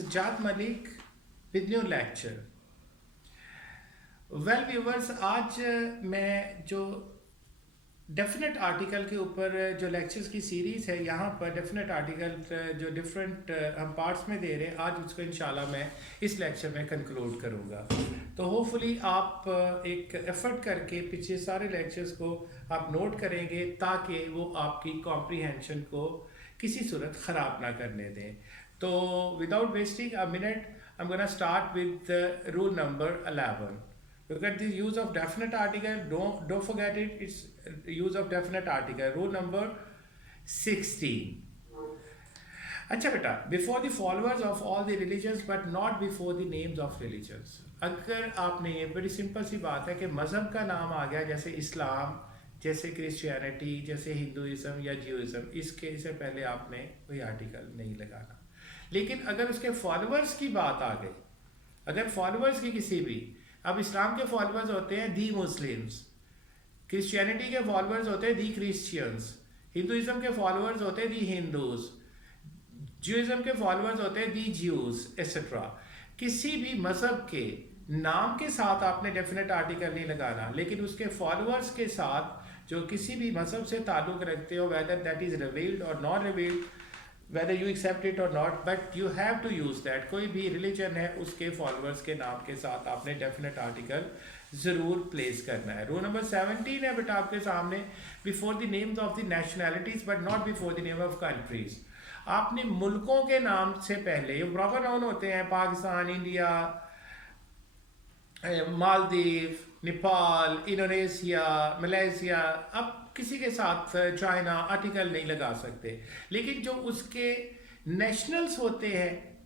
Sajjad Malik with new lecture. Well viewers, आज मैं जो डेफिनेट आर्टिकल के ऊपर जो लेक्चर्स की सीरीज़ है, यहाँ पर डेफिनेट आर्टिकल जो डिफरेंट हम पार्ट्स में दे रहे हैं, आज उसको इंशाल्लाह मैं इस लेक्चर में कंक्लूड करूँगा। तो होपफुली आप एक एफर्ट करके पिछले सारे लेक्चर्स को आप नोट करेंगे ताकि वो आपकी कॉम्प्रीहेंशन को किसी सूरत ख़राब ना करने दें। तो without wasting a minute I am gonna start with rule number 11. Look at the use of definite article. Don't forget it. It's use of definite article. Rule number 16. अच्छा बेटा, before the followers of all the religions but not before the names of religions. अगर आपने ये बड़ी simple सी बात है कि मज़हब का नाम आ गया, जैसे इस्लाम, जैसे क्रिश्चियनिटी, जैसे हिंदुइज्म या ज्यूइज्म, इसके से पहले आपने कोई आर्टिकल नहीं लगाना। लेकिन अगर उसके फॉलोअर्स की बात आ गई, अगर फॉलोअर्स की किसी भी, अब इस्लाम के फॉलोअर्स होते हैं दी मुस्लिम्स, क्रिश्चियनिटी के फॉलोअर्स होते हैं दी क्रिश्चियंस, हिंदुइज्म के फॉलोअर्स होते हैं दी हिंदूज, ज्यूइज्म के फॉलोअर्स होते हैं दी ज्यूज एक्सेट्रा। किसी भी मजहब के नाम के साथ आपने डेफिनेट आर्टिकल नहीं लगाना, लेकिन उसके फॉलोअर्स के साथ जो किसी भी मजहब से ताल्लुक रखते हो, वेदर दैट इज रिवील्ड और not revealed, whether you accept it or not, but you have to use that. कोई भी रिलीजन है उसके फॉलोअर्स के नाम के साथ आपने डेफिनेट आर्टिकल ज़रूर प्लेस करना है। रूल नंबर 17 है बेटा आपके सामने, before the names of the nationalities but not before the name of countries. आपने मुल्कों के नाम से पहले, ये प्रॉपर नाउन होते हैं, Pakistan, India, Maldives, Nepal, Indonesia, Malaysia, अब किसी के साथ चाइना आर्टिकल नहीं लगा सकते। लेकिन जो उसके नेशनल्स होते हैं,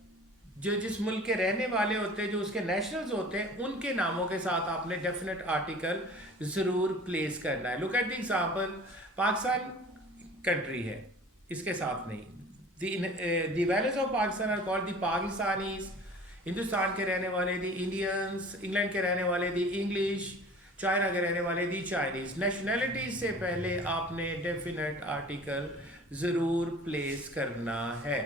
जो जिस मुल्क के रहने वाले होते हैं, जो उसके नेशनल्स होते हैं, उनके नामों के साथ आपने डेफिनेट आर्टिकल ज़रूर प्लेस करना है। Look at the example, Pakistan country है, इसके साथ नहीं। The values of Pakistan are called the Pakistanis, Hindustan के रहने वाले दी इंडियंस, इंग्लैंड के रहने वाले दी इंग्लिश, चाइना के रहने वाले दी चाइनीज। नेशनैलिटी से पहले आपने डेफिनेट आर्टिकल ज़रूर प्लेस करना है।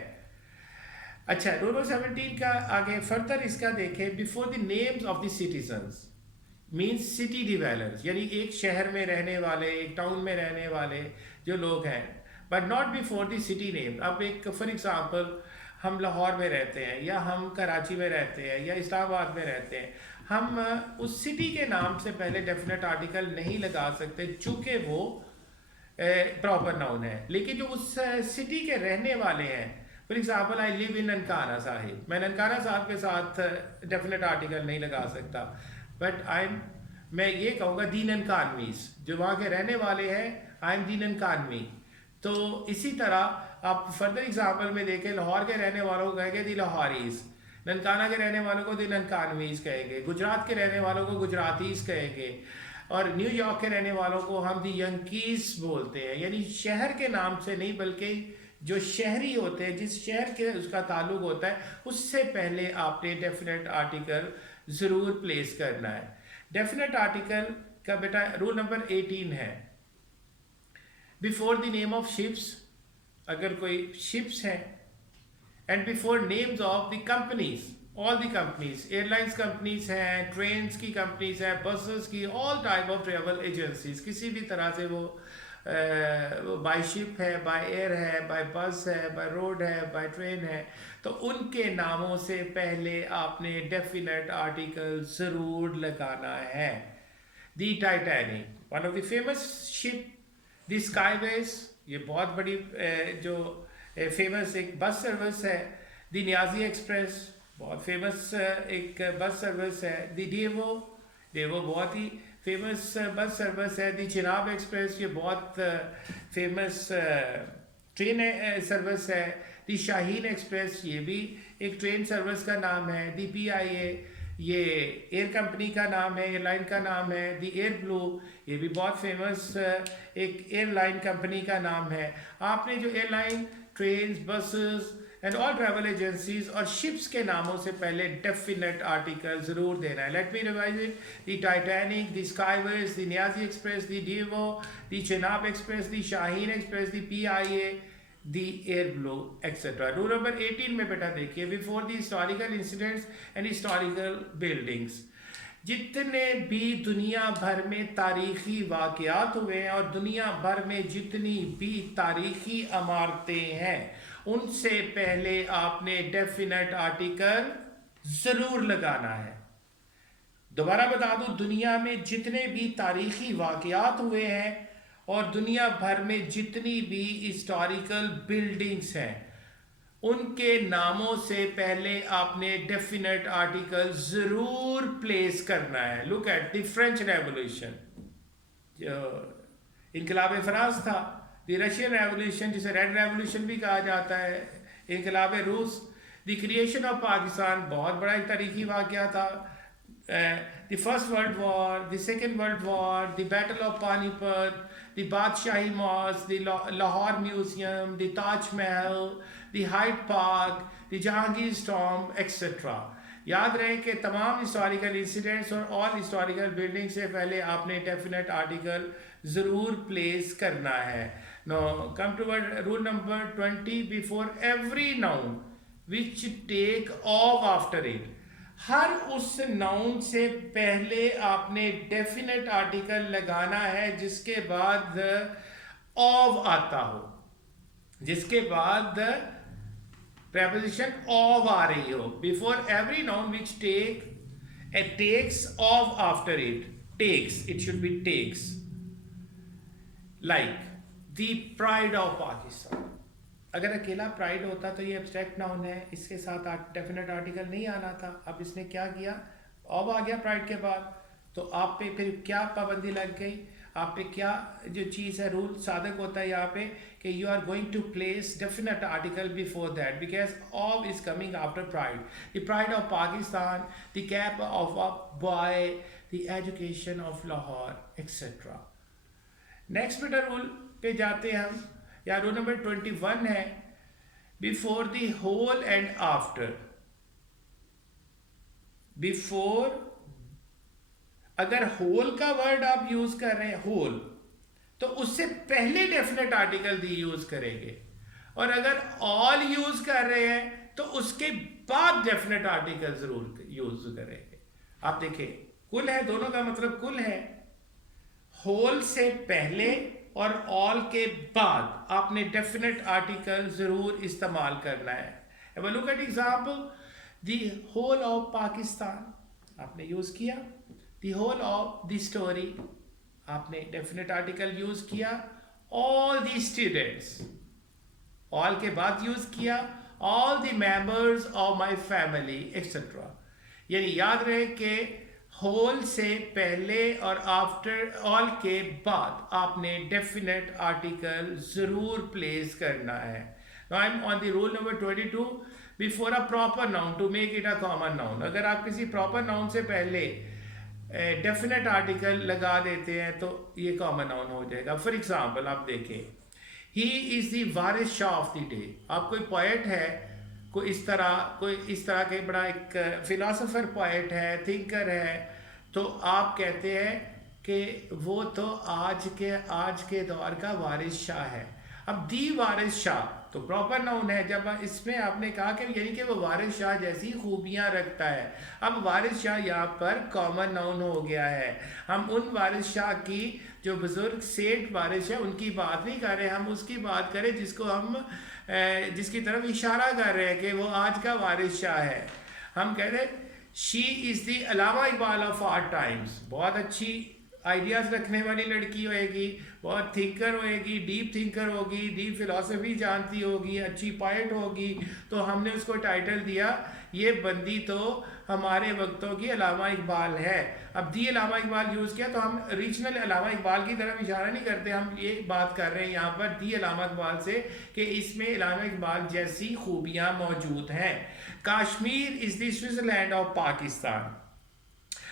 अच्छा, रूल नंबर 17 का आगे फर्दर इसका देखें, before the names of the citizens means city developers, यानी एक शहर में रहने वाले, एक टाउन में रहने वाले जो लोग हैं, but not before the city name. अब एक फॉर एग्जांपल, हम लाहौर में रहते हैं, या हम कराची में रहते हैं, या इस्लामाबाद में रहते हैं, हम उस सिटी के नाम से पहले डेफिनेट आर्टिकल नहीं लगा सकते चूँकि वो प्रॉपर नाउन है। लेकिन जो उस सिटी के रहने वाले हैं, for example I live in Nankana Sahib, मैं ननकाना साहब के साथ डेफिनेट आर्टिकल नहीं लगा सकता, बट मैं ये कहूँगा दी ननकानवीज, जो वहाँ के रहने वाले हैं, आई एम दी ननकानवी। तो इसी तरह आप फर्दर एग्जाम्पल में देखें, लाहौर के रहने वालों को कहेंगे दी लाहौरीज, ननकाना के रहने वालों को दी ननकानवीज कहेंगे, गुजरात के रहने वालों को गुजरातीज कहेंगे, और न्यूयॉर्क के रहने वालों को हम दी यंकीस बोलते हैं। यानी शहर के नाम से नहीं, बल्कि जो शहरी होते हैं, जिस शहर के उसका ताल्लुक होता है, उससे पहले आपने डेफिनेट आर्टिकल ज़रूर प्लेस करना है। डेफिनेट आर्टिकल का बेटा रूल नंबर 18 है, before the name of ships, अगर कोई शिप्स हैं, and before names of the companies, all the companies, airlines companies हैं, ट्रेन्स की कंपनीज हैं, बसेस की, all type of travel agencies, किसी भी तरह से वो बाय शिप है, बाय एयर है, बाय बस है, बाय रोड है, बाय ट्रेन है, तो उनके नामों से पहले आपने डेफिनेट आर्टिकल ज़रूर लगाना है। The Titanic, one of the famous ship, the Skyways, ये बहुत बड़ी जो फेमस एक बस सर्विस है। दी नियाजी एक्सप्रेस, बहुत फेमस एक बस सर्विस है। दी डेवो, डेवो बहुत ही फेमस बस सर्विस है। दी चिनाब एक्सप्रेस, ये बहुत फेमस ट्रेन सर्विस है। दी शाहीन एक्सप्रेस, ये भी एक ट्रेन सर्विस का नाम है। दी PIA, ये एयर कंपनी का नाम है, एयरलाइन का नाम है। दी एयर ब्लू, ये भी बहुत फेमस एक एयरलाइन कंपनी का नाम है। आपने जो airline, train, buses and all travel agencies और शिप्स के नामों से पहले डेफिनेट आर्टिकल ज़रूर देना है। Let me revise it, the Titanic, the Skyways, the Niazi Express, the Daewoo, the Chenab Express, the Shaheen Express, the PIA, the Air Blue etcetera. Rule number 18 में बेटा देखिए, before the historical incidents and historical buildings, जितने भी दुनिया भर में तारीखी वाक़यात हुए हैं और दुनिया भर में जितनी भी तारीखी इमारतें हैं, उनसे पहले आपने डेफिनेट आर्टिकल ज़रूर लगाना है। दोबारा बता दूं, दुनिया में जितने भी तारीखी वाक़यात हुए हैं और दुनिया भर में जितनी भी हिस्टोरिकल बिल्डिंग्स हैं, उनके नामों से पहले आपने डेफिनेट आर्टिकल ज़रूर प्लेस करना है। Look at the French revolution, जो इनकलाब फ्रांस था, द रशियन रेवोल्यूशन जिसे रेड रेवोल्यूशन भी कहा जाता है, इनकलाब रूस, द क्रिएशन ऑफ पाकिस्तान बहुत बड़ा एक तारीखी वाक़या था, the first world war, the second world war, the battle of Panipat, the Badshahi mosque, the Lahore museum, the Taj Mahal, the Hyde Park, the Jahangir storm etcetera. याद रहे कि तमाम हिस्टोरिकल इंसिडेंट्स और ऑल हिस्टोरिकल बिल्डिंग से पहले आपने डेफिनेट आर्टिकल ज़रूर प्लेस करना है। Now come to rule number 20, before every noun which take of after it, हर उस नाउन से पहले आपने डेफिनेट आर्टिकल लगाना है जिसके बाद ऑफ आता हो, जिसके बाद preposition of आ रही हो। Before every noun which takes of after it, takes, it should be takes, like the pride of Pakistan. अगर अकेला प्राइड होता तो ये एब्स्ट्रैक्ट नाउन है, इसके साथ डेफिनेट आर्टिकल नहीं आना था। अब इसने क्या किया, ऑफ आ गया प्राइड के बाद, तो आप पे फिर क्या पाबंदी लग गई, आप पे क्या जो चीज़ है, रूल सादक होता है यहाँ पे कि you are going to place definite article before that, because of is coming after pride. The pride of Pakistan, the cap of a boy, the education of Lahore etcetera. Next बेटा रूल पे जाते हैं हम, या रूल नंबर 21 है, before the whole and after. Before, अगर whole का word आप यूज कर रहे हैं, होल, तो उससे पहले डेफिनेट आर्टिकल दी यूज करेंगे, और अगर ऑल यूज कर रहे हैं तो उसके बाद डेफिनेट आर्टिकल जरूर यूज करेंगे। आप देखिए, कुल है, दोनों का मतलब कुल है। होल से पहले और ऑल के बाद आपने डेफिनेट आर्टिकल जरूर इस्तेमाल करना है। Look at example, the whole of Pakistan आपने यूज किया, the whole of the story आपने डेफिनेट आर्टिकल यूज किया, ऑल द स्टूडेंट्स ऑल के बाद यूज किया, all the members of my family etcetera. यानी याद रहे कि होल से पहले और आफ्टर, ऑल के बाद आपने डेफिनेट आर्टिकल जरूर प्लेस करना है। Now I am on the rule number 22, before a proper noun to make it a common noun. अगर आप किसी प्रॉपर नाउन से पहले डेफिनेट आर्टिकल लगा देते हैं तो ये कॉमन नाउन हो जाएगा। फॉर एग्जाम्पल आप देखें, he is the Waris Shah of the day. आप कोई पोएट है, कोई इस तरह के बड़ा एक फिलोसोफर पोएट है, थिंकर है, तो आप कहते हैं कि वो तो आज के दौर का वारिस शाह है। अब दी वारिस शाह तो प्रॉपर नाउन है, जब इसमें आपने कहा कि यानी कि वो वारिस शाह जैसी खूबियां रखता है। अब वारिस शाह यहाँ पर कॉमन नाउन हो गया है। हम उन वारिस शाह की जो बुजुर्ग सेठ वारिस है उनकी बात नहीं कर रहे, हम उसकी बात करें जिसको हम जिसकी तरफ इशारा कर रहे हैं कि वो आज का वारिस शाह है। हम कह रहे she is the Allama Iqbal of our times. बहुत अच्छी आइडियाज़ रखने वाली लड़की होएगी, बहुत थिंकर होएगी, डीप थिंकर होगी, डीप फिलॉसफी जानती होगी, अच्छी पोएट होगी, तो हमने उसको टाइटल दिया ये बंदी तो हमारे वक्तों की अलामा इकबाल है। अब दी अलामा इकबाल यूज़ किया तो हम रीजनल अलामा इकबाल की तरफ इशारा नहीं करते, हम ये बात कर रहे हैं यहाँ पर दी अलामा इकबाल से कि इसमें अलामा इकबाल जैसी खूबियाँ मौजूद हैं। Kashmir is the Switzerland of Pakistan.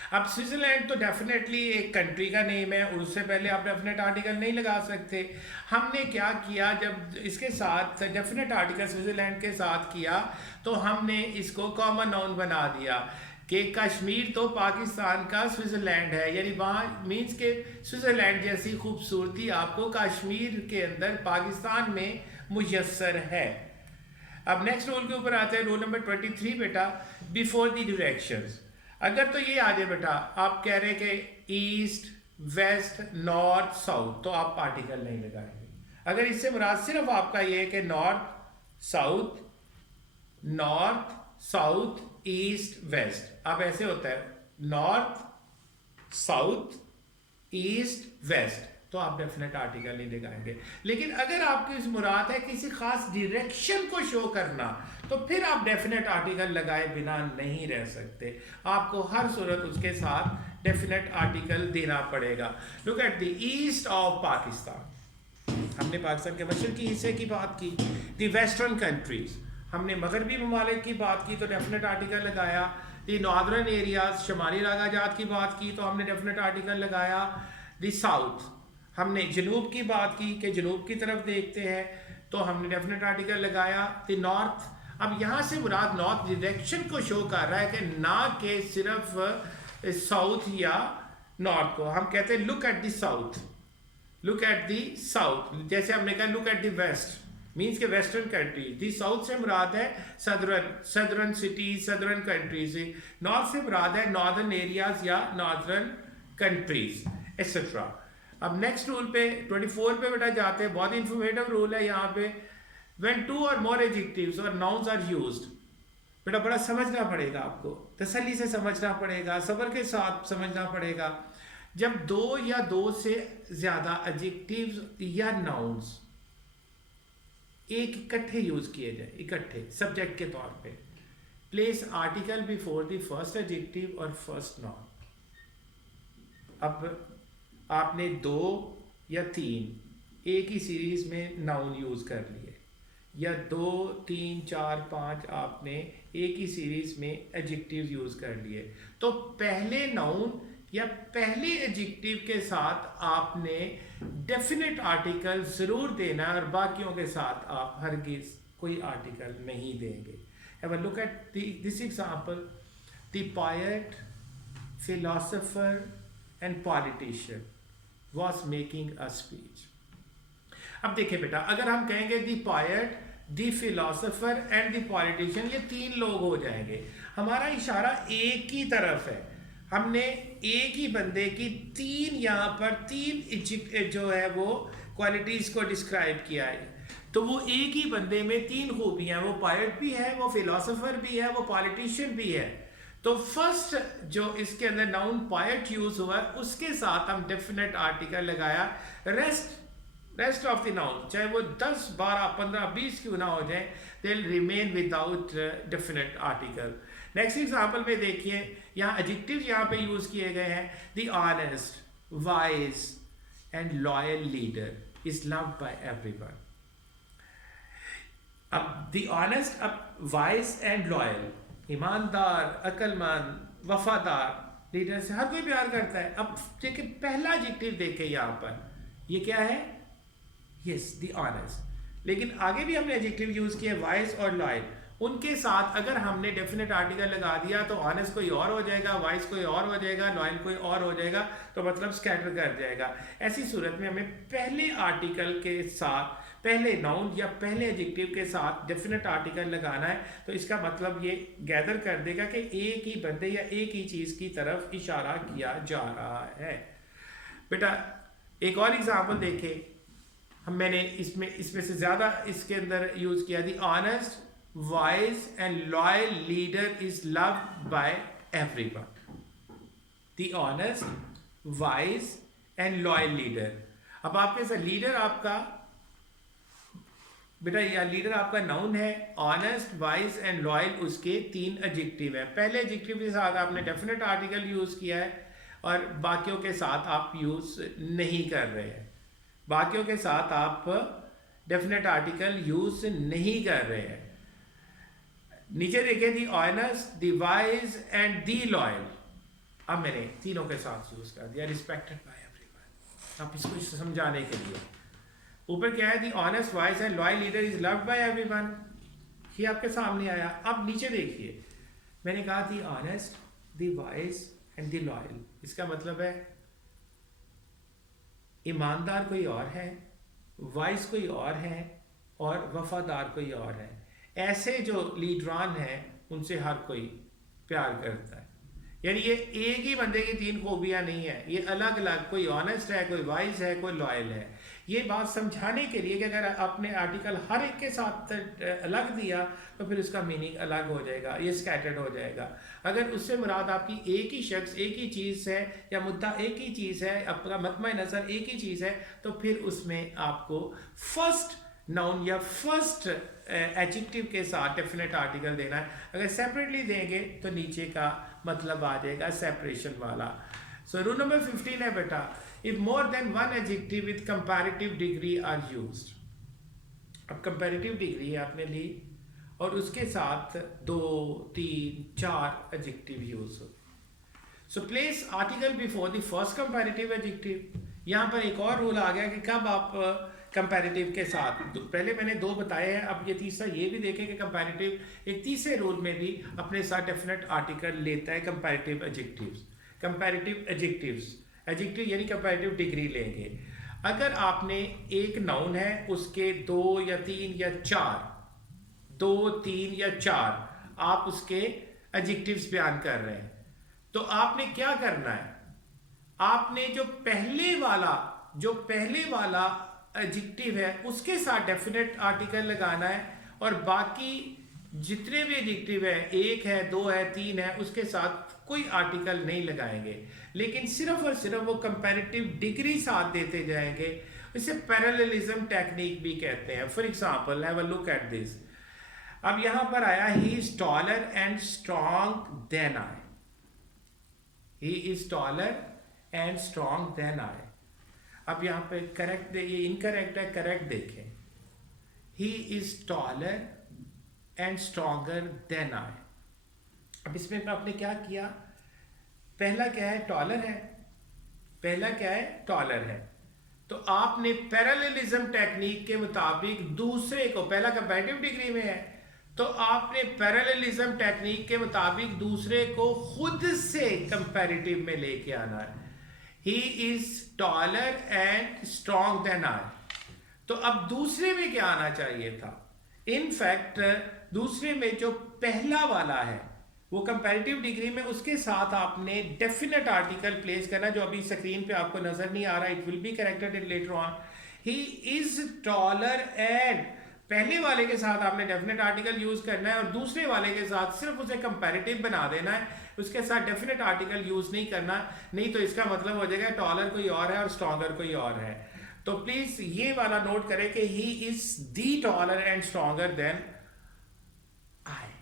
अब स्विट्ज़रलैंड तो डेफिनेटली एक कंट्री का नेम है, उससे पहले आप डेफिनेट आर्टिकल नहीं लगा सकते। हमने क्या किया, जब इसके साथ डेफिनेट आर्टिकल स्विट्ज़रलैंड के साथ किया तो हमने इसको कॉमन नाउन बना दिया कि कश्मीर तो पाकिस्तान का स्विट्ज़रलैंड है, यानी वहाँ मीन्स के स्विट्ज़रलैंड जैसी खूबसूरती आपको कश्मीर के अंदर पाकिस्तान में मुयस्सर है। अब नेक्स्ट रूल के ऊपर आते हैं, रूल नंबर 23 बेटा, बिफोर द डायरेक्शंस। अगर तो ये आ जाए बेटा, आप कह रहे हैं कि ईस्ट वेस्ट नॉर्थ साउथ, तो आप पार्टिकल नहीं लगाएंगे। अगर इससे मुराद सिर्फ आपका ये है कि नॉर्थ साउथ ईस्ट वेस्ट, अब ऐसे होता है नॉर्थ साउथ ईस्ट वेस्ट, तो आप डेफिनेट आर्टिकल नहीं लगाएंगे। लेकिन अगर आपकी इस मुराद है किसी खास डायरेक्शन को शो करना, तो फिर आप डेफिनेट आर्टिकल लगाए बिना नहीं रह सकते, आपको हर सूरत उसके साथ डेफिनेट आर्टिकल देना पड़ेगा। Look at the east of Pakistan, हमने पाकिस्तान के मशरकी हिस्से की बात की। द वेस्टर्न कंट्रीज, हमने मगरबी ममालिक की बात की तो डेफिनेट आर्टिकल लगाया। द नॉर्दर्न एरियाज, शमाली इलाकाजात की बात की तो हमने डेफिनेट आर्टिकल लगाया। द साउथ, हमने जनूब की बात की कि जनूब की तरफ देखते हैं, तो हमने डेफिनेट आर्टिकल लगाया। द नॉर्थ, अब यहाँ से मुराद नॉर्थ डायरेक्शन को शो कर रहा है कि ना कि सिर्फ साउथ या नॉर्थ को। हम कहते हैं look at the south, look at the south, जैसे हमने कहा look at the west, means के वेस्टर्न कंट्रीज। दी साउथ से मुराद है southern cities, southern countries. North से मुराद है नॉर्दर्न एरियाज या नॉर्दर्न कंट्रीज एक्सेट्रा। अब नेक्स्ट रूल पे 24 पे बेटा जाते हैं, बहुत इंफॉर्मेटिव रूल है यहाँ पे। व्हेन टू और मोर एडजेक्टिव्स और नाउन्स आर यूज्ड, बेटा बड़ा समझना पड़ेगा आपको, तसल्ली से समझना पड़ेगा, सब्र के साथ समझना पड़ेगा। जब दो या दो से ज्यादा एडजेक्टिव्स या नाउन्स एक इकट्ठे यूज किए जाए, इकट्ठे सब्जेक्ट के तौर पे, place article before the first adjective और फर्स्ट नाउन। अब आपने 2 या 3 एक ही सीरीज में नाउन यूज कर लिए, या 2 3 4 5 आपने एक ही सीरीज में एडजेक्टिव यूज कर लिए, तो पहले नाउन या पहले एडजेक्टिव के साथ आपने डेफिनेट आर्टिकल जरूर देना है, और बाकियों के साथ आप हरगिज कोई आर्टिकल नहीं देंगे। Have a look at this example, the poet, philosopher and politician was making a speech. अब देखिए बेटा, अगर हम कहेंगे the poet, the philosopher and the politician, ये 3 लोग हो जाएंगे। हमारा इशारा एक ही तरफ है, हमने एक ही बंदे की 3 यहाँ पर 3 जो है वो क्वालिटीज को डिस्क्राइब किया है, तो वो एक ही बंदे में 3 खूबियां, वो पोएट भी है, वो फिलोसोफर भी है, वो पॉलिटिशियन भी है। तो फर्स्ट जो इसके अंदर नाउन पोएट यूज हुआ, उसके साथ हम डेफिनेट आर्टिकल लगाया। रेस्ट ऑफ द नाउन, चाहे वो 10 12 15 20 क्यों ना हो जाए, they will remain without definite article. Next example में देखिए, यहाँ एडजेक्टिव यहाँ पे यूज किए गए हैं। The honest, wise and loyal leader is loved by everyone. अब द ऑनेस्ट, अब वाइज एंड लॉयल, ईमानदार, अक्लमंद, वफादार लीडर से हर कोई प्यार करता है। अब देखिए पहला एडजेक्टिव देखे यहाँ पर, ये क्या है? Yes, the honest. लेकिन आगे भी हमने एडजेक्टिव यूज किया वाइज और लॉयल, उनके साथ अगर हमने डेफिनेट आर्टिकल लगा दिया तो ऑनेस्ट कोई और हो जाएगा, वाइज कोई और हो जाएगा, लॉयल कोई और हो जाएगा, तो मतलब स्कैटर कर जाएगा। ऐसी सूरत में हमें पहले आर्टिकल के साथ, पहले नाउन या पहले एडजेक्टिव के साथ डेफिनेट आर्टिकल लगाना है, तो इसका मतलब ये गैदर कर देगा कि एक ही बंदे या एक ही चीज की तरफ इशारा किया जा रहा है। बेटा एक और एग्जाम्पल देखें, मैंने इसमें से ज्यादा इसके अंदर यूज किया। The honest, wise and loyal leader is loved by everyone. The honest, wise and loyal leader. अब आपके साथ लीडर आपका बेटा, या लीडर आपका नाउन है, ऑनेस्ट, वाइज एंड लॉयल उसके 3 एडजेक्टिव है। पहले एडजेक्टिव के साथ आपने डेफिनेट आर्टिकल यूज किया है, और बाकियों के साथ आप यूज नहीं कर रहे हैं, बाकियों के साथ आप डेफिनेट आर्टिकल यूज नहीं कर रहे हैं। नीचे देखिए, the honest, the wise and the loyal, अब मैंने तीनों के साथ यूज कर दिया, रिस्पेक्टेड बाय एवरीवन। आप इसको समझाने के लिए, ऊपर क्या है? The honest, wise and loyal leader is loved by everyone, ये आपके सामने आया। अब नीचे देखिए, मैंने कहा the honest, the wise and the loyal, इसका मतलब है ईमानदार कोई और है, वाइज कोई और है, और वफादार कोई और है। ऐसे जो लीडरान हैं उनसे हर कोई प्यार करता है। यानी ये एक ही बंदे की तीन खूबियां नहीं है, ये अलग अलग, कोई ऑनेस्ट है, कोई वाइज है, कोई लॉयल है। ये बात समझाने के लिए कि अगर आपने आर्टिकल हर एक के साथ अलग दिया तो फिर उसका मीनिंग अलग हो जाएगा, ये स्कैटर्ड हो जाएगा। अगर उससे मुराद आपकी एक ही शख्स, एक ही चीज़ है, या मुद्दा एक ही चीज़ है, आपका मतमा नज़र एक ही चीज़ है, तो फिर उसमें आपको फर्स्ट नाउन या फर्स्ट एडजेक्टिव के साथ डेफिनेट आर्टिकल देना है। अगर सेपरेटली देंगे तो नीचे का मतलब आ जाएगा सेपरेशन वाला। सो रूल नंबर 15 है बेटा, if more than one adjective with comparative degree are used. अब कंपैरेटिव डिग्री आपने ली और उसके साथ 2, 3, 4 एडजेक्टिव यूज हो। So place article before the first comparative adjective. यहाँ पर एक और रूल आ गया कि कब आप कंपैरेटिव के साथ, तो पहले मैंने 2 बताए हैं, अब ये तीसरा ये भी देखें कि कंपैरेटिव एक तीसरे रूल में भी अपने साथ डेफिनेट आर्टिकल लेता है। Comparative adjectives, comparative adjectives, adjective यानी कंपैरेटिव डिग्री लेंगे। अगर आपने एक नाउन है उसके 2 या 3 या 4, 2, 3 या 4 आप उसके एडजेक्टिव्स बयान कर रहे हैं, तो आपने क्या करना है, आपने जो पहले वाला एडजेक्टिव है उसके साथ डेफिनेट आर्टिकल लगाना है, और बाकी जितने भी एडजेक्टिव है, 1 है, 2 है, 3 है, उसके साथ कोई आर्टिकल नहीं लगाएंगे, लेकिन सिर्फ और सिर्फ वो कंपैरेटिव डिग्री साथ देते जाएंगे। इसे पैरेललिज्म टेक्निक भी कहते हैं। For example have a look at this. अब यहां पर आया he is taller and strong than I. He is taller and strong than I. अब यहाँ पे करेक्ट, ये इनकरेक्ट है, करेक्ट देखें। He is taller and stronger than I. अब इसमें आपने क्या किया, पहला क्या है, टॉलर है, पहला क्या है, टॉलर है, तो आपने पैरेललिज्म टेक्निक के मुताबिक दूसरे को, पहला कंपैरेटिव डिग्री में है, तो आपने पैरेललिज्म टेक्निक के मुताबिक दूसरे को खुद से कंपैरेटिव में लेके आना है। He is taller and strong than I। तो अब दूसरे में क्या आना चाहिए था, इनफैक्ट दूसरे में जो पहला वाला है वो कंपैरेटिव डिग्री में, उसके साथ आपने डेफिनेट आर्टिकल प्लेस करना, जो अभी स्क्रीन पे आपको नजर नहीं आ रहा, it will be corrected later on. He is taller and, पहले वाले के साथ आपने डेफिनेट आर्टिकल यूज करना है और दूसरे वाले के साथ सिर्फ उसे कंपैरेटिव बना देना है, उसके साथ डेफिनेट आर्टिकल यूज नहीं करना, नहीं तो इसका मतलब हो जाएगा टॉलर कोई और है और स्ट्रॉन्गर कोई और है। तो प्लीज ये वाला नोट करें कि he is the taller and stronger than I.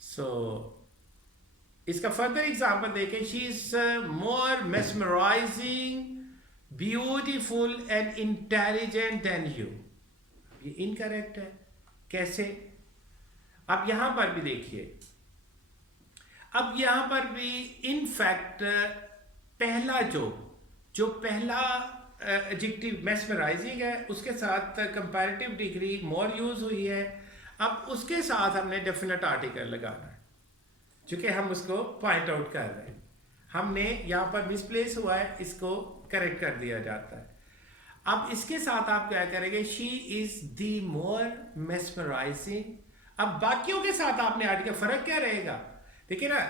So इसका फर्दर एग्जांपल देखें, she is more mesmerising, beautiful and intelligent than you. ये इनकरेक्ट है, कैसे? अब यहां पर भी देखिए, अब यहां पर भी इनफैक्ट पहला जो पहला एडजेक्टिव मेस्मराइजिंग है उसके साथ कंपैरेटिव डिग्री मोर यूज हुई है। अब उसके साथ हमने डेफिनेट आर्टिकल लगाना है, चूंकि हम उसको पॉइंट आउट कर रहे हैं, हमने यहां पर मिसप्लेस हुआ है, इसको करेक्ट कर दिया जाता है। अब इसके साथ आप क्या करेंगे, she is the more mesmerising. अब बाकियों के साथ आपने आर्टिकल, फर्क क्या रहेगा, देखिए ना,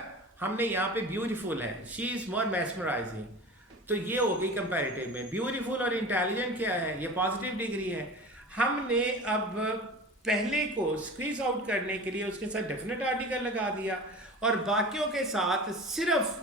हमने यहाँ पे ब्यूटीफुल है, शी इज मोर मेस्मराइजिंग, तो ये हो गई कंपैरेटिव में। ब्यूटीफुल और इंटेलिजेंट क्या है, ये पॉजिटिव डिग्री है। हमने अब पहले को स्क्वीज आउट करने के लिए उसके साथ डेफिनेट आर्टिकल लगा दिया, और बाकियों के साथ सिर्फ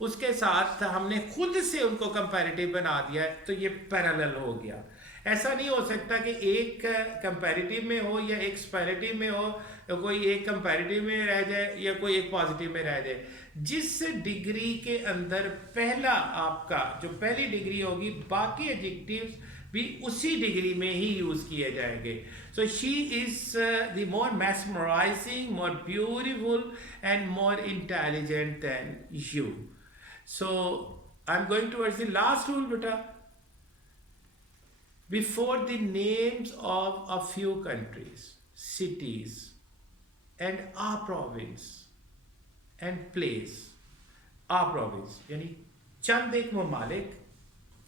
उसके साथ हमने खुद से उनको कंपैरेटिव बना दिया है, तो ये पैरेलल हो गया। ऐसा नहीं हो सकता कि एक कंपैरेटिव में हो या एक स्पैरेटिव में हो, तो कोई एक कंपैरेटिव में रह जाए या कोई एक पॉजिटिव में रह जाए। जिस डिग्री के अंदर पहला आपका जो पहली डिग्री होगी, बाकी एडजेक्टिव्स भी उसी डिग्री में ही यूज किए जाएंगे। So she is the more mesmerising, more beautiful and more intelligent than you. So I'm going towards the last rule, beta. Before the names of a few countries, cities, and our province and place, our province यानी चंद एक ममालिक,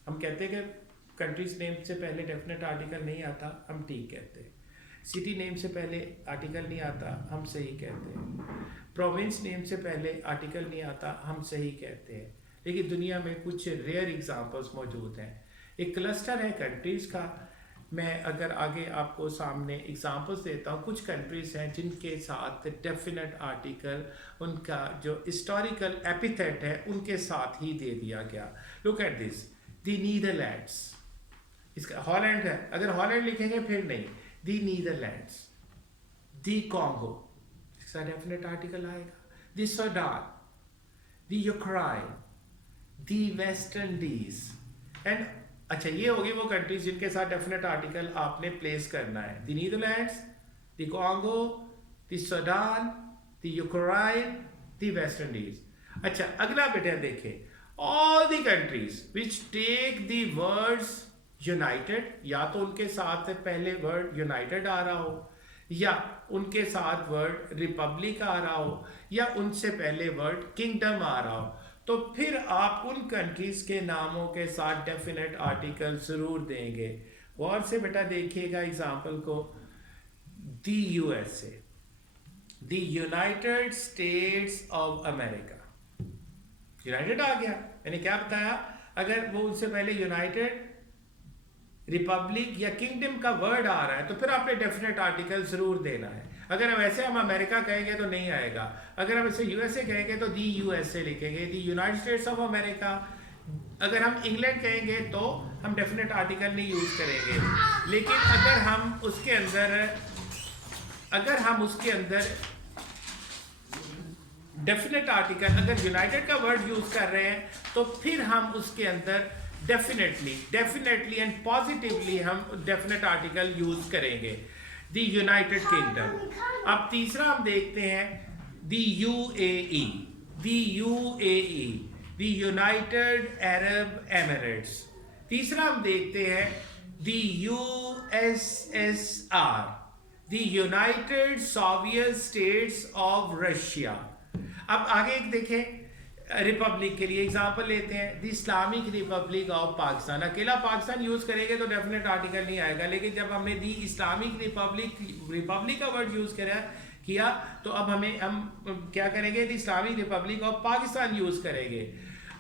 हम कहते हैं कि countries name से पहले definite article नहीं आता, हम ठीक कहते हैं। सिटी नेम से पहले आर्टिकल नहीं आता, हम सही कहते हैं। प्रोविंस नेम से पहले आर्टिकल नहीं आता, हम सही कहते हैं। लेकिन दुनिया में कुछ रेयर एग्जांपल्स मौजूद हैं। एक क्लस्टर है कंट्रीज़ का। मैं अगर आगे आपको सामने एग्जांपल्स देता हूँ, कुछ कंट्रीज़ हैं जिनके साथ डेफिनेट आर्टिकल उनका जो हिस्टोरिकल एपिथेट है उनके साथ ही दे दिया गया। Look at this, the Netherlands, इसका हॉलैंड है, अगर हॉलैंड लिखेंगे फिर नहीं, द नीदरलैंड्स, द कॉन्गो, इसका डेफिनेट आर्टिकल आएगा। The Sudan, the Ukraine, the West Indies and अच्छा, ये होगी वो कंट्रीज जिनके साथ डेफिनेट आर्टिकल आपने प्लेस करना है। The Netherlands, the Congo, the Sudan, the Ukraine, the West Indies. अच्छा, अगला बेटा देखें, all the countries which take the words united, या तो उनके साथ पहले वर्ड यूनाइटेड आ रहा हो, या उनके साथ वर्ड रिपब्लिक आ रहा हो, या उनसे पहले वर्ड किंगडम आ रहा हो, तो फिर आप उन कंट्रीज के नामों के साथ डेफिनेट आर्टिकल जरूर देंगे। गौर से बेटा देखिएगा एग्जाम्पल को, the USA, the United States of America, United आ गया, मैंने क्या बताया, अगर वो उनसे पहले यूनाइटेड, रिपब्लिक या किंगडम का वर्ड आ रहा है तो फिर आपने डेफिनेट आर्टिकल जरूर देना है। अगर हम ऐसे हम अमेरिका कहेंगे तो नहीं आएगा, अगर हम इसे यूएसए कहेंगे तो दी यूएसए लिखेंगे, दी यूनाइटेड स्टेट्स ऑफ अमेरिका। अगर हम इंग्लैंड कहेंगे तो हम डेफिनेट आर्टिकल नहीं यूज करेंगे। लेकिन अगर हम उसके अंदर डेफिनेट आर्टिकल, अगर यूनाइटेड का वर्ड यूज कर रहे हैं तो फिर हम उसके अंदर डेफिनेटली एंड पॉजिटिवली हम डेफिनेट आर्टिकल यूज करेंगे। The United kingdom. अब तीसरा हम देखते हैं the UAE, the United Arab Emirates. तीसरा हम देखते हैं the USSR, the United Soviet states of Russia. अब आगे एक देखें, रिपब्लिक के लिए एग्जांपल लेते हैं, the Islamic Republic of Pakistan. अकेला पाकिस्तान यूज करेंगे तो डेफिनेट आर्टिकल नहीं आएगा, लेकिन जब हमने दी इस्लामिक रिपब्लिक का वर्ड यूज किया तो अब हम क्या करेंगे, the Islamic Republic of Pakistan use करेंगे।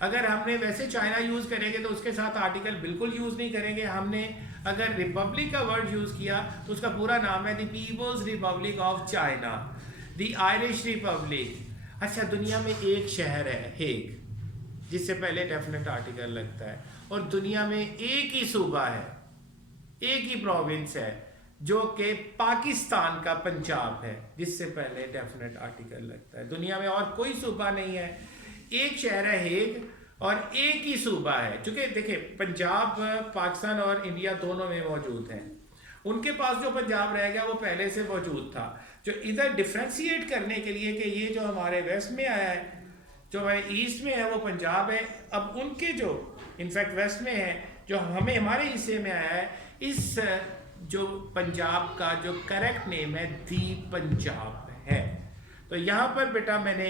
अगर हमने वैसे चाइना यूज करेंगे तो उसके साथ आर्टिकल बिल्कुल यूज नहीं करेंगे। हमने अगर रिपब्लिक का वर्ड यूज किया तो उसका पूरा नाम है the People's Republic of China, the Irish Republic. अच्छा, दुनिया में एक शहर है हेग, जिससे पहले डेफिनेट आर्टिकल लगता है, और दुनिया में एक ही सूबा है, एक ही प्रोविंस है जो कि पाकिस्तान का पंजाब है, जिससे पहले डेफिनेट आर्टिकल लगता है। दुनिया में और कोई सूबा नहीं है, एक शहर है हेग और एक ही सूबा है। चूंकि देखिए पंजाब पाकिस्तान और इंडिया दोनों में मौजूद है, उनके पास जो पंजाब रह गया वो पहले से मौजूद था। जो इधर डिफ्रेंशिएट करने के लिए कि ये जो हमारे वेस्ट में आया है, जो हमारे ईस्ट में है वो पंजाब है, अब उनके जो इनफैक्ट वेस्ट में है जो हमारे हिस्से में आया है, इस जो पंजाब का जो करेक्ट नेम है दी पंजाब है। तो यहाँ पर बेटा मैंने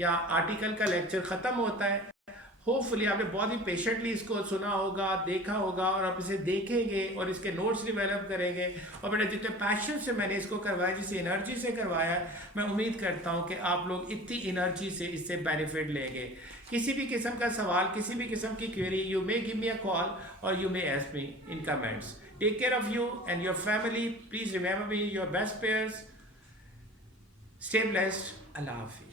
यहाँ आर्टिकल का लेक्चर ख़त्म होता है। होपफुली आपने बहुत ही पेशेंटली इसको सुना होगा, देखा होगा, और आप इसे देखेंगे और इसके नोट्स डिवेलप करेंगे। और बेटा जितने पैशन से मैंने इसको करवाया, जिस एनर्जी से करवाया, मैं उम्मीद करता हूँ कि आप लोग इतनी एनर्जी से इससे बेनिफिट लेंगे। किसी भी किस्म का सवाल, किसी भी किस्म की query, you may give me a call और you may ask me in comments. Take care of you and your family. Please remember me your best prayers. Stay blessed. Allah हाफिज़।